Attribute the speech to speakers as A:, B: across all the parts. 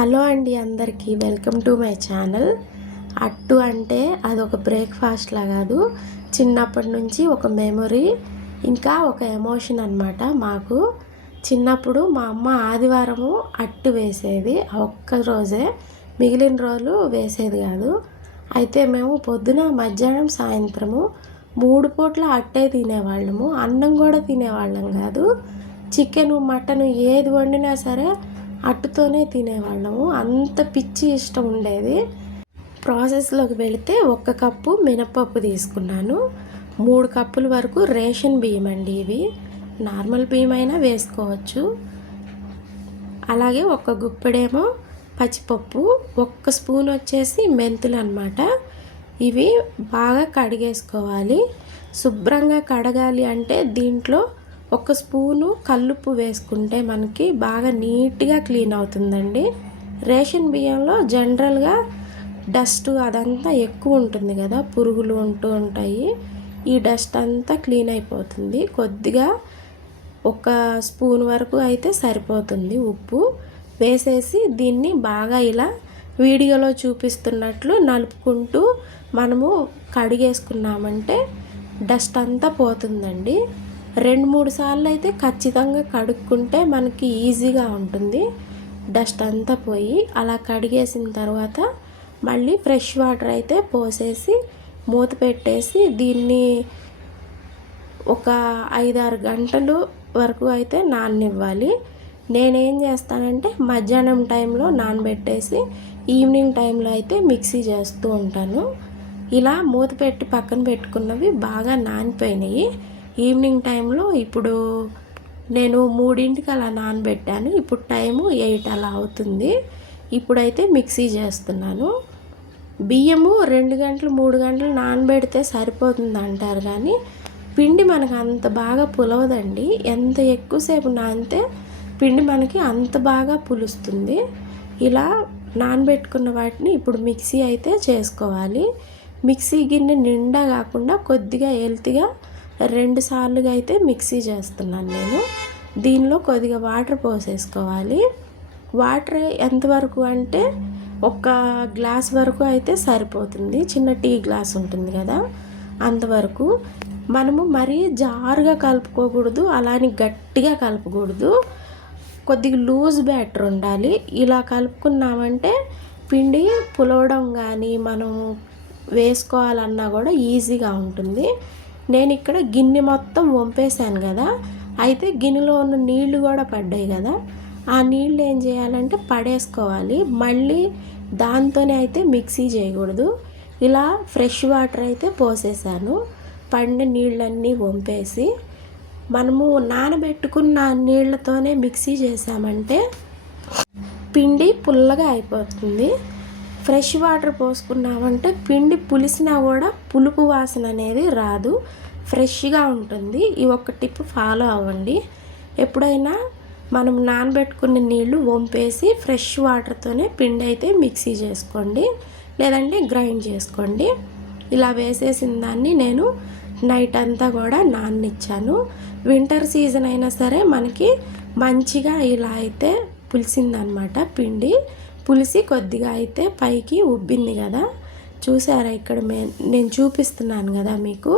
A: Hello అండి అందరికీ. Welcome to my channel. అట్టు అంటే అది ఒక బ్రేక్ఫాస్ట్లా కాదు. చిన్నప్పటి నుంచి ఒక మెమొరీ ఇంకా ఒక ఎమోషన్ అనమాట మాకు. చిన్నప్పుడు మా అమ్మ ఆదివారము అట్టు వేసేది. ఒక్కరోజే ఒక్క రోజే మిగిలిన రోజులు వేసేది కాదు. అయితే మేము పొద్దున మధ్యాహ్నం సాయంత్రము మూడు పూట్ల అట్టే తినేవాళ్ళము. అన్నం కూడా తినేవాళ్ళం కాదు. చికెను మటను ఏది వండినా సరే అట్టుతోనే తినేవాళ్ళము. అంత పిచ్చి ఇష్టం ఉండేది. ప్రాసెస్లోకి వెళితే ఒక్క కప్పు మినపప్పు తీసుకున్నాను. మూడు కప్పుల వరకు రేషన్ బియ్యం అండి ఇవి. నార్మల్ బియ్యం అయినా వేసుకోవచ్చు. అలాగే ఒక గుప్పెడేమో పచ్చిపప్పు ఒక్క స్పూన్ వచ్చేసి మెంతులు అనమాట ఇవి బాగా కడిగేసుకోవాలి. శుభ్రంగా కడగాలి అంటే దీంట్లో ఒక స్పూను కల్లుప్పు వేసుకుంటే మనకి బాగా నీట్గా క్లీన్ అవుతుందండి. రేషన్ బియ్యంలో జనరల్గా డస్ట్ అదంతా ఎక్కువ ఉంటుంది కదా పురుగులు ఉంటూ ఉంటాయి. ఈ డస్ట్ అంతా క్లీన్ అయిపోతుంది. కొద్దిగా ఒక స్పూన్ వరకు అయితే సరిపోతుంది ఉప్పు. వేసేసి దీన్ని బాగా ఇలా వీడియోలో చూపిస్తున్నట్లు నలుపుకుంటూ మనము కడిగేసుకున్నామంటే డస్ట్ అంతా పోతుందండి. రెండు మూడు సార్లు అయితే ఖచ్చితంగా కడుక్కుంటే మనకి ఈజీగా ఉంటుంది. డస్ట్ అంతా పోయి అలా కడిగేసిన తర్వాత మళ్ళీ ఫ్రెష్ వాటర్ అయితే పోసేసి మూత పెట్టేసి దీన్ని ఒక ఐదారు గంటలు వరకు అయితే నాననివ్వాలి. నేనేం చేస్తానంటే మధ్యాహ్నం టైంలో నానబెట్టేసి ఈవినింగ్ టైంలో అయితే మిక్సీ చేస్తూ ఉంటాను. ఇలా మూత పెట్టి పక్కన పెట్టుకున్నవి బాగా నానిపోయినాయి. ఈవినింగ్ టైంలో ఇప్పుడు నేను మూడింటికి అలా నానబెట్టాను. ఇప్పుడు టైము ఎయిట్ అలా అవుతుంది. ఇప్పుడైతే మిక్సీ చేస్తున్నాను. బియ్యము రెండు గంటలు మూడు గంటలు నానబెడితే సరిపోతుంది అంటారు కానీ పిండి మనకు అంత బాగా పులవదండి. ఎంత ఎక్కువసేపు నానితే పిండి మనకి అంత బాగా పులుస్తుంది. ఇలా నానబెట్టుకున్న వాటిని ఇప్పుడు మిక్సీ అయితే చేసుకోవాలి. మిక్సీ గిన్నె నిండా కాకుండా కొద్దిగా హెల్త్గా రెండు సార్లుగా అయితే మిక్సీ చేస్తున్నాను నేను. దీనిలో కొద్దిగా వాటర్ పోసేసుకోవాలి. వాటర్ ఎంతవరకు అంటే ఒక గ్లాస్ వరకు అయితే సరిపోతుంది. చిన్న టీ గ్లాస్ ఉంటుంది కదా అంతవరకు. మనము మరీ జారుగా కలుపుకోకూడదు అలానే గట్టిగా కలపకూడదు కొద్దిగా లూజ్ బ్యాటర్ ఉండాలి. ఇలా కలుపుకున్నామంటే పిండి పులవడం కానీ మనం వేసుకోవాలన్నా కూడా ఈజీగా ఉంటుంది. నేను ఇక్కడ గిన్నె మొత్తం వంపేశాను కదా. అయితే గిన్నెలో ఉన్న నీళ్ళు కూడా పడ్డాయి కదా. ఆ నీళ్ళు ఏం చేయాలంటే పడేసుకోవాలి. మళ్ళీ దాంతోనే అయితే మిక్సీ చేయకూడదు. ఇలా ఫ్రెష్ వాటర్ అయితే పోసేసాను. పడిన నీళ్ళన్నీ వంపేసి మనము నానబెట్టుకున్న నీళ్ళతోనే మిక్సీ చేసామంటే పిండి పుల్లగా అయిపోతుంది. ఫ్రెష్ వాటర్ పోసుకున్నామంటే పిండి పులిసినా కూడా పులుపు వాసన అనేది రాదు. ఫ్రెష్గా ఉంటుంది. ఈ ఒక్క టిప్ ఫాలో అవ్వండి. ఎప్పుడైనా మనం నానబెట్టుకున్న నీళ్ళు వంపేసి ఫ్రెష్ వాటర్తోనే పిండి అయితే మిక్సీ చేసుకోండి. లేదంటే గ్రైండ్ చేసుకోండి. ఇలా వేసేసిన దాన్ని నేను నైట్ అంతా కూడా నాన్నిచ్చాను. వింటర్ సీజన్ అయినా సరే మనకి మంచిగా ఇలా అయితే పులిసిందనమాట పిండి. పులిసి కొద్దిగా అయితే పైకి ఉబ్బింది కదా. చూసారా ఇక్కడ మే నేను చూపిస్తున్నాను కదా మీకు.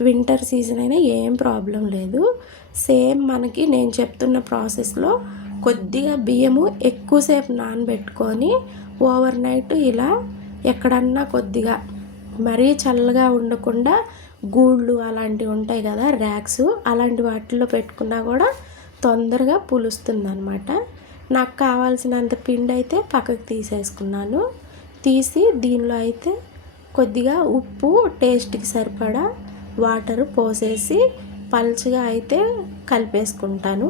A: వింటర్ సీజన్ అయినా ఏం ప్రాబ్లం లేదు. సేమ్ మనకి నేను చెప్తున్న ప్రాసెస్లో కొద్దిగా బియ్యము ఎక్కువసేపు నానబెట్టుకొని ఓవర్ నైట్ ఇలా ఎక్కడన్నా కొద్దిగా మరీ చల్లగా ఉండకుండా గూళ్ళు అలాంటివి ఉంటాయి కదా ర్యాక్స్ అలాంటి వాటిల్లో పెట్టుకున్నా కూడా తొందరగా పులుస్తుంది అనమాట నాకు కావాల్సినంత పిండి అయితే పక్కకు తీసేసుకున్నాను. తీసి దీనిలో అయితే కొద్దిగా ఉప్పు టేస్ట్కి సరిపడా వాటర్ పోసేసి పలుచగా అయితే కలిపేసుకుంటాను.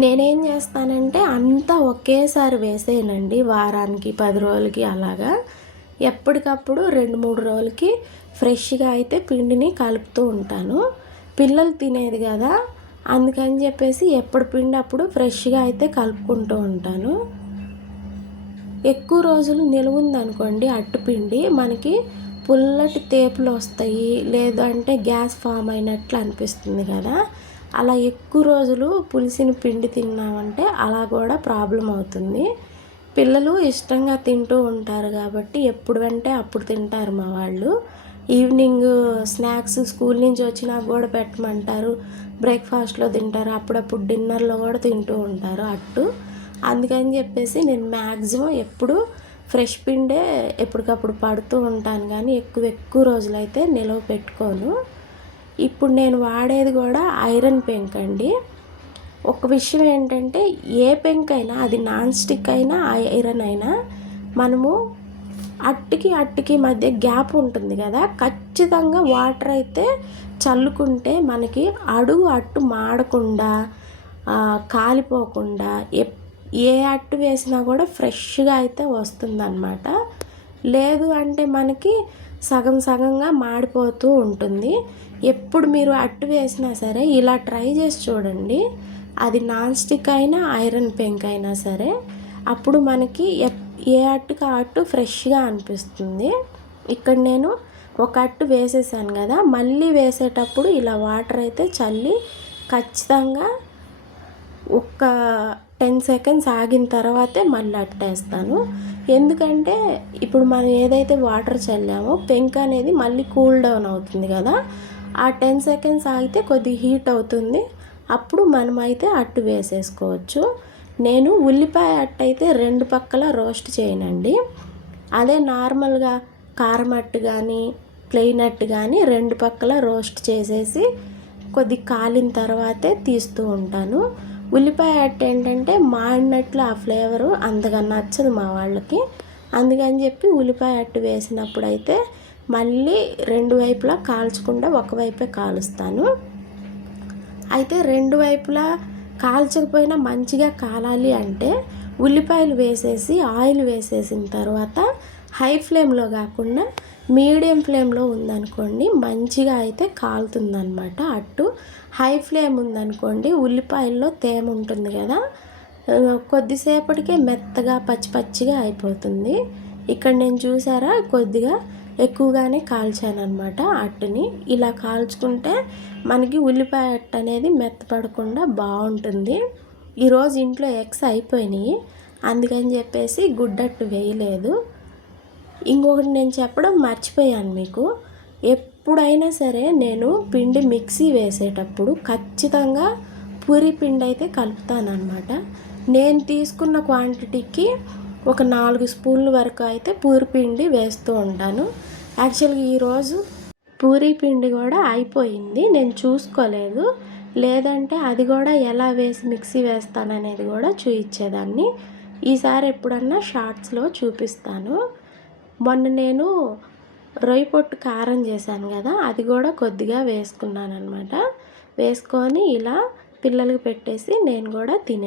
A: నేనేం చేస్తానంటే అంతా ఒకేసారి వేసేయనండి వారానికి పది రోజులకి అలాగా. ఎప్పటికప్పుడు రెండు మూడు రోజులకి ఫ్రెష్గా అయితే పిండిని కలుపుతూ ఉంటాను. పిల్లలు తినేది కదా అందుకని చెప్పేసి ఎప్పుడు పిండి అప్పుడు ఫ్రెష్గా అయితే కలుపుకుంటూ ఉంటాను. ఎక్కువ రోజులు నిలువుందనుకోండి అట్టుపిండి మనకి పుల్లటి తేపులు వస్తాయి లేదంటే గ్యాస్ ఫామ్ అయినట్లు అనిపిస్తుంది కదా. అలా ఎక్కువ రోజులు పులిసిన పిండి తిన్నామంటే అలా కూడా ప్రాబ్లం అవుతుంది. పిల్లలు ఇష్టంగా తింటూ ఉంటారు కాబట్టి ఎప్పుడు అంటే అప్పుడు తింటారు మా వాళ్ళు. ఈవినింగ్ స్నాక్స్ స్కూల్ నుంచి వచ్చినా కూడా పెట్టమంటారు. బ్రేక్ఫాస్ట్లో తింటారు. అప్పుడప్పుడు డిన్నర్లో కూడా తింటూ ఉంటారు అట్టు. అందుకని చెప్పేసి నేను మ్యాక్సిమం ఎప్పుడు ఫ్రెష్ పిండే ఎప్పటికప్పుడు పడుతూ ఉంటాను కానీ ఎక్కువ ఎక్కువ రోజులైతే నిలవ పెట్టుకోను. ఇప్పుడు నేను వాడేది కూడా ఐరన్ పెంక్ అండి. ఒక విషయం ఏంటంటే ఏ పెంక్ అయినా అది నాన్ స్టిక్ అయినా ఐరన్ అయినా మనము అట్టుకి అట్టుకి మధ్య గ్యాప్ ఉంటుంది కదా. ఖచ్చితంగా వాటర్ అయితే చల్లుకుంటే మనకి అడుగు అట్టు మాడకుండా కాలిపోకుండా ఏ అట్టు వేసినా కూడా ఫ్రెష్గా అయితే వస్తుందన్నమాట. లేదు అంటే మనకి సగం సగంగా మాడిపోతూ ఉంటుంది. ఎప్పుడు మీరు అట్టు వేసినా సరే ఇలా ట్రై చేసి చూడండి. అది నాన్ స్టిక్ అయినా ఐరన్ పెంక్ అయినా సరే అప్పుడు మనకి ఏ అట్టుకు అట్టు ఫ్రెష్గా అనిపిస్తుంది. ఇక్కడ నేను ఒక అట్టు వేసేసాను కదా మళ్ళీ వేసేటప్పుడు ఇలా వాటర్ అయితే చల్లి ఖచ్చితంగా ఒక్క టెన్ సెకండ్స్ ఆగిన తర్వాతే మళ్ళీ అట్టేస్తాను. ఎందుకంటే ఇప్పుడు మనం ఏదైతే వాటర్ చల్లామో పెంక్ అనేది మళ్ళీ కూల్ డౌన్ అవుతుంది కదా ఆ టెన్ సెకండ్స్ ఆగితే కొద్దిగా హీట్ అవుతుంది. అప్పుడు మనమైతే అట్టు వేసేసుకోవచ్చు. నేను ఉల్లిపాయ అట్ట అయితే రెండు పక్కల రోస్ట్ చేయనండి. అదే నార్మల్గా కారం అట్టు కానీ ప్లెయిన్ అట్టు కానీ రెండు పక్కల రోస్ట్ చేసేసి కొద్ది కాలిన తర్వాతే తీస్తూ ఉంటాను. ఉల్లిపాయ అట్టు ఏంటంటే మాడినట్లు ఆ ఫ్లేవరు అంతగా నచ్చదు మా వాళ్ళకి. అందుకని చెప్పి ఉల్లిపాయ అట్టు వేసినప్పుడు అయితే మళ్ళీ రెండు వైపులా కాల్చకుండా ఒకవైపే కాలుస్తాను. అయితే రెండు వైపులా కాల్చకపోయినా మంచిగా కాలాలి అంటే ఉల్లిపాయలు వేసేసి ఆయిల్ వేసేసిన తర్వాత హై ఫ్లేమ్లో కాకుండా మీడియం ఫ్లేమ్లో ఉందనుకోండి మంచిగా అయితే కాలుతుందనమాట అట్టు హై ఫ్లేమ్ ఉందనుకోండి ఉల్లిపాయల్లో తేమ ఉంటుంది కదా కొద్దిసేపటికే మెత్తగా పచ్చి పచ్చిగా అయిపోతుంది. ఇక్కడ నేను చూసారా కొద్దిగా ఎక్కువగానే కాల్చాను అనమాట అట్టుని. ఇలా కాల్చుకుంటే మనకి ఉల్లిపాయ అట్టు అనేది మెత్తపడకుండా బాగుంటుంది. ఈరోజు ఇంట్లో ఎగ్స్ అయిపోయినాయి. అందుకని చెప్పేసి గుడ్డట్టు వేయలేదు. ఇంకొకటి నేను చెప్పడం మర్చిపోయాను మీకు. ఎప్పుడైనా సరే నేను పిండి మిక్సీ వేసేటప్పుడు ఖచ్చితంగా పూరి పిండి అయితే కలుపుతానమాట నేను తీసుకున్న క్వాంటిటీకి ఒక నాలుగు స్పూన్ల వరకు అయితే పూరి పిండి వేస్తూ ఉంటాను. యాక్చువల్గా ఈరోజు పూరి పిండి కూడా అయిపోయింది. నేను చూసుకోలేదు. లేదంటే అది కూడా ఎలా వేసి మిక్సీ వేస్తాననేది కూడా చూయించేదాన్ని ఈసారి ఎప్పుడన్నా షార్ట్స్లో చూపిస్తాను. మొన్న నేను రొయ్యి పొట్టు కారం చేశాను కదా అది కూడా కొద్దిగా వేసుకున్నాను అనమాట వేసుకొని ఇలా పిల్లలకు పెట్టేసి నేను కూడా తినేసి